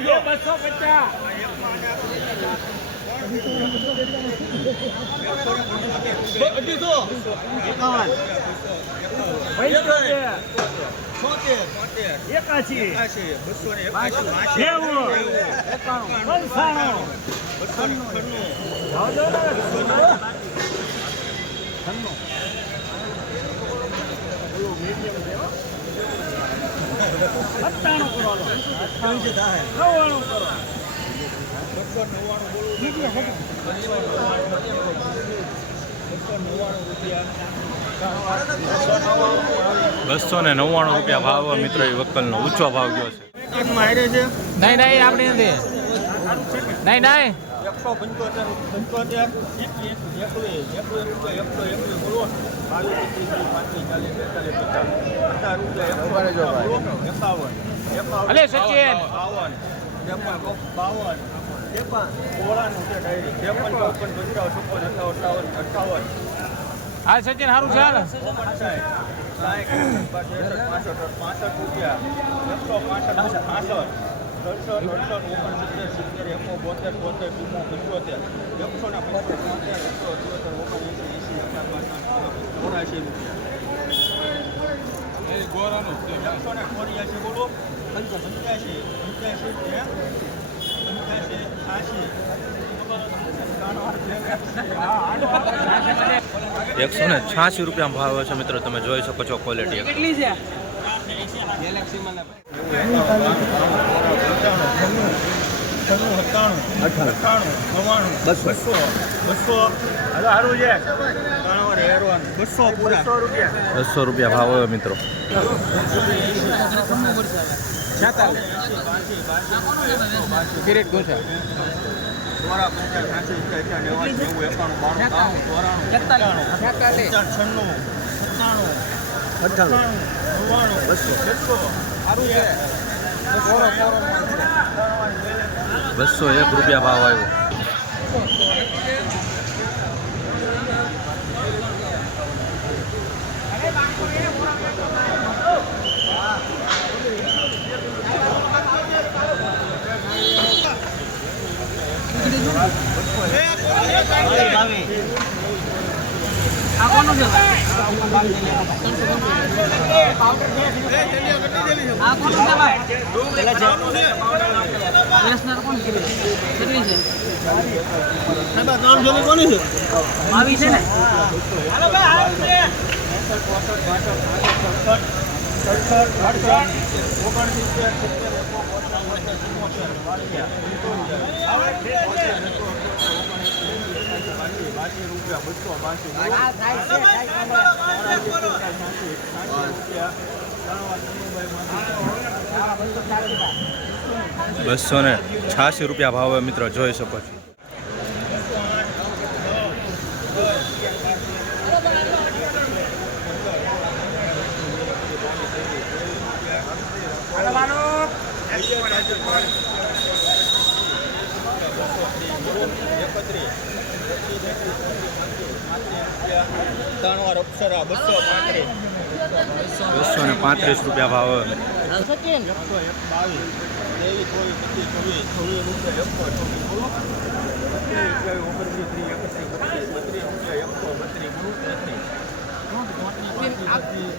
બસો પચાસ. અઢીસો. એકાવન એકાશી. નેવું. પંચાણું. આવજો ને. સત્તાણું કરો નવ્વાણું કરો બસો ને નવ્વાણું રૂપિયા ભાવ મિત્રો એ વકલનો ઊંચો ભાવ ગયો છે? નહીં નહીં આપણી નથી. નહીં નહીં એકસો પંચોતેર પંચોતેર એકવીસ એકવીસ એકવીસ રૂપિયા એકસો એકવીસ બોલો બાવીસ ત્રીસ પાંત્રીસ ચાલીસ બેતાલીસ પચાસ પચાસ રૂપિયા. એકાવન એકાવન. બાવન ત્રેપન બાવન ત્રેપન સોળાનું છે ડાયરી ત્રેપન ચોપન પંચાવન ચોપન અઠાવન અઠાવન હા સચિન સારું છે પાંસઠ રૂપિયા એકસો પાંસઠ. છાસઠ ત્રણસો ત્રણસો ઓગણસિત્તેર સિત્તેર એકસો બોતેર બોતેર ચુમ્મો પંચોતેર એકસો એકસો ને ચોર્યાસી બોલો પંચ્યાસી પંચ્યાસી છ્યાસી એકસો ને છ્યાસી રૂપિયા ભાવ છે મિત્રો, તમે જોઈ શકો છો ક્વોલિટી કેટલી છે? બસો રૂપિયા ભાવ હોય મિત્રો કિરીટ ગુંસા નવ્વાણું બસો બસો સારું છે બસો એક રૂપિયા ભાવ આવ્યો બસો ને છ્યાસી રૂપિયા ભાવ હોય મિત્રો જોઈ શકો છો ત્રણ વાર અપ્સરા બસો પાંત્રીસ બસો ને? રૂપિયા ભાવ હોય એકસો એક બાવીસ ત્રેવીસ ચોવીસ પચીસ છવ્વીસ રૂપિયા ભાવે મિત્રો, જોઈ શકો રૂપિયા ઓગણત્રીસ ત્રીસ એકત્રીસ બત્રીસ બત્રીસ રૂપિયા એકસો બત્રીસ બોલો બત્રીસ છત્રીસ રૂપિયા સાડત્રીસ આડત્રીસ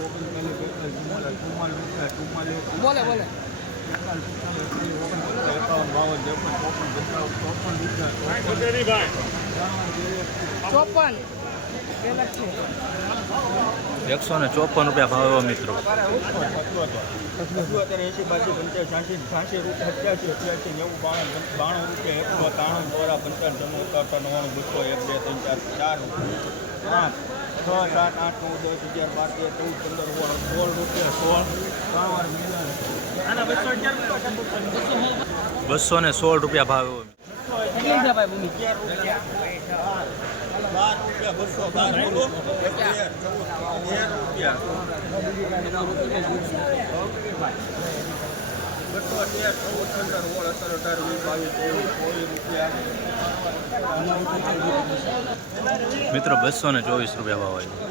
ઓગણચાલીસ બેતાલીસ ચુમ્માલીસ ચુમ્માલીસ રૂપિયા ભાવ બોલે બોલે. બાવન ચોપન ચોપન ચોપન. એકસો ને ચોપન રૂપિયા ભાવ એવો મિત્રો. બાણું રૂપિયા એકસો ત્રાણું દોરા પંચાવન ત્રણ એકાવન નવ્વાણું બસો એક બે ત્રણ ચાર ચાર પાંચ છ સાત આઠ નવ દસ અગિયાર પંદર સોળ રૂપિયા સોળ ત્રણ બસો ને સોળ રૂપિયા ભાવ હોય રૂપિયા બસો બાર બોલો ચૌદ તેર રૂપિયા બસો તેર ચૌદ પંદર સોળ સત્તર અઢાર વીસ મિત્રો, બસો ને ચોવીસ રૂપિયા ભાવ આવ્યો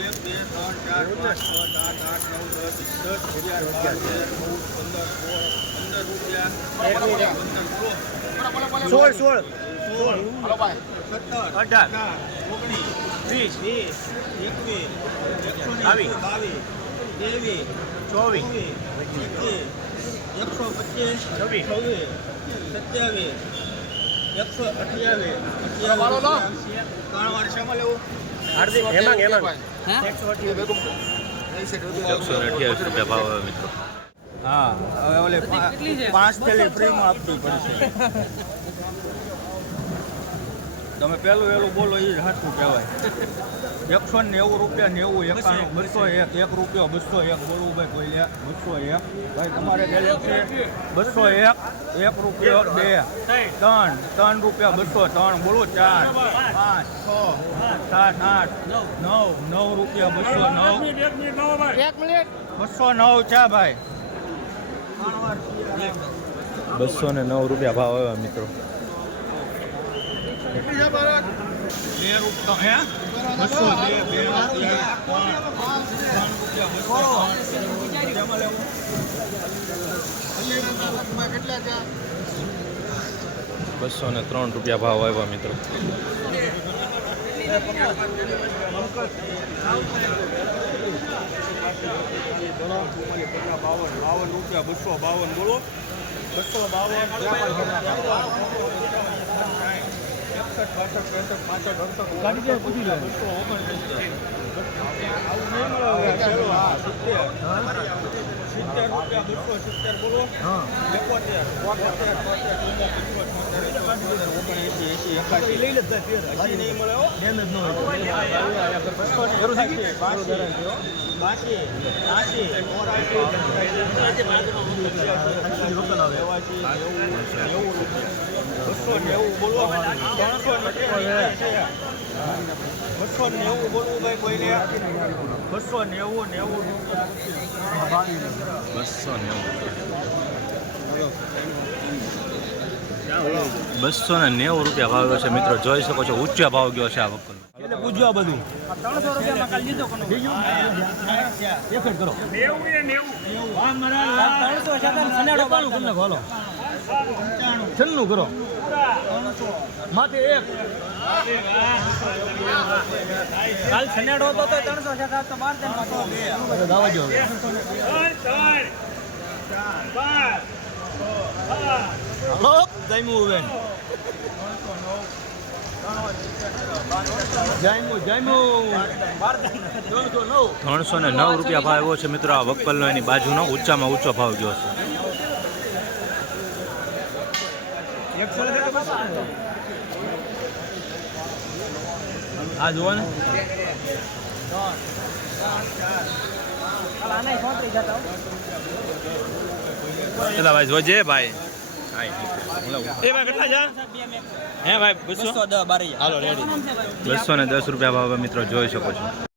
એક બે ત્રણ ચાર છ સાત આઠ નવ દસ દસ અગિયાર બાર તેર ચૌદ પંદર, સોળ સોળ સોળ. સોળ. અઢાર ઓગણીસ વીસ વીસ એકવીસ એકસો ને બાવીસ. બાવીસ ત્રેવીસ ચોવીસ. એકસો પચીસ છવ્વીસ. છવ્વીસ સત્યાવીસ એકસો અઠ્યાવીસ અઠ્યાવીસ ત્રણ વાર શેમાં લેવું? હાર્દિક હેમાંગ હેમાંગ. એકસો અઠ્યાવીસ. રૂપિયા ભાવ મિત્રો. હા હવે ઓલે પાંચ થેલી ફ્રીમાં આપવી પડશે. તમે પહેલું વહેલું બોલો એ જ સાચું કહેવાય. એકસો નેવું રૂપિયા નેવું એકાણું બસો એક. એક રૂપિયો બસો એક. બોલવું ભાઈ કોઈ લે? બસો એક. ભાઈ તમારે બેલેન્સ છે બસો એક એક રૂપિયો બે ત્રણ ત્રણ રૂપિયા બસો ત્રણ. બોલો ચાર. પાંચ છ સાત આઠ નવ. નવ રૂપિયા બસો નવ. બસો નવ છે ભાઈ. બસો ને નવ રૂપિયા ભાવ આવ્યો મિત્રો. બસો ને ત્રણ રૂપિયા ભાવ આવ્યા મિત્રો. બાવન બાવન રૂપિયા બસો બાવન બોલો. બસો બાવન એકસઠ બાસઠ ત્રેસઠ પાંસઠ અડસઠ બસો આવું નહીં મળે હા. સિત્તેર સિત્તેર રૂપિયા સિત્તેર બોલો એકોતેર બોતેર પંચોતેર ઓગણએંસી એંસી લઈ લેતા હજી નહીં મળે નેવું બોલો ત્રણસો બસો નેવું બોલવું ભાઈ કોઈને બસો નેવું નેવું બસો નેવું બસો ને નેવું રૂપિયા ભાવ ગયો છે. મિત્રો જોઈ શકો છો ઊંચા ભાવ ગયો છે આ વખત. એટલે પૂછ્યો બધું. ત્રણસો રૂપિયામાં કાલ લીધો કોનો? કરો. ત્રણસો છતાં તમને ખોલો. છન્નું કરો. માથે એક. કાલ સનેડો હતો તો ત્રણસો છતાં તો બાર તેર જો જયમુ બેન જયમુ જયમુ. ત્રણસો ને નવ રૂપિયા ભાવ એવો છે મિત્રો. આ વક્કલનો એની બાજુનો ઊંચામાં ઊંચો ભાવ ગયો છે એકસો ને કેટલા બસો આ જુઓ ને. પેલા ભાઈ જોજે ભાઈ. બસો ને દસ રૂપિયા ભાવ મિત્રો જોઈ શકો છો.